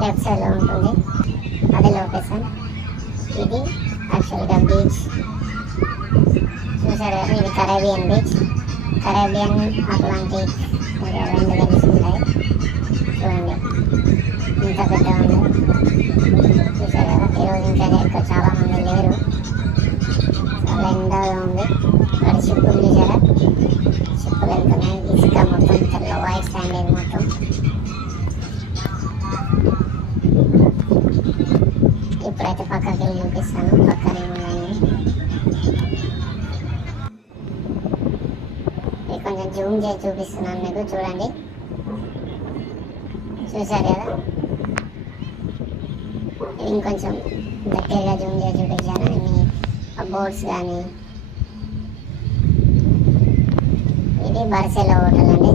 Left సైడ్లో ఉంటుంది, అదే లొకేషన్. ఇది యాక్చువల్గా బీచ్ చూసారు కదా, ఇది కరేబియన్ బీచ్. కరేబియన్ అట్లాంటిక్ రెండు కలిసి ఉంటాయి. చూడండి ఇంత పెద్ద ఉంది, చూసారు కదా. ఈరోజు ఇంకా ఇక్కడ చాలా మంది లేరు, చాలా ఎండగా ఉంది. ఇక్కడ షిప్పులు చూసారా, షిప్పులు వెళ్తున్నాయి. ఇసుక మొత్తం తెల్ల వైట్ శాండ్ ఇది మొత్తం. ఇప్పుడైతే పక్కకి వెళ్ళి చూపిస్తాను, పక్కనే ఉన్నాయి. ఇది కొంచెం జూమ్ చేసి చూపిస్తున్నాను మీకు, చూడండి. చూసారు కదా, ఇంకొంచెం దగ్గరగా జూమ్ చేసి చూపించాను. అన్ని బోట్స్ కానీ. ఇది బర్సెలో హోటల్ అండి.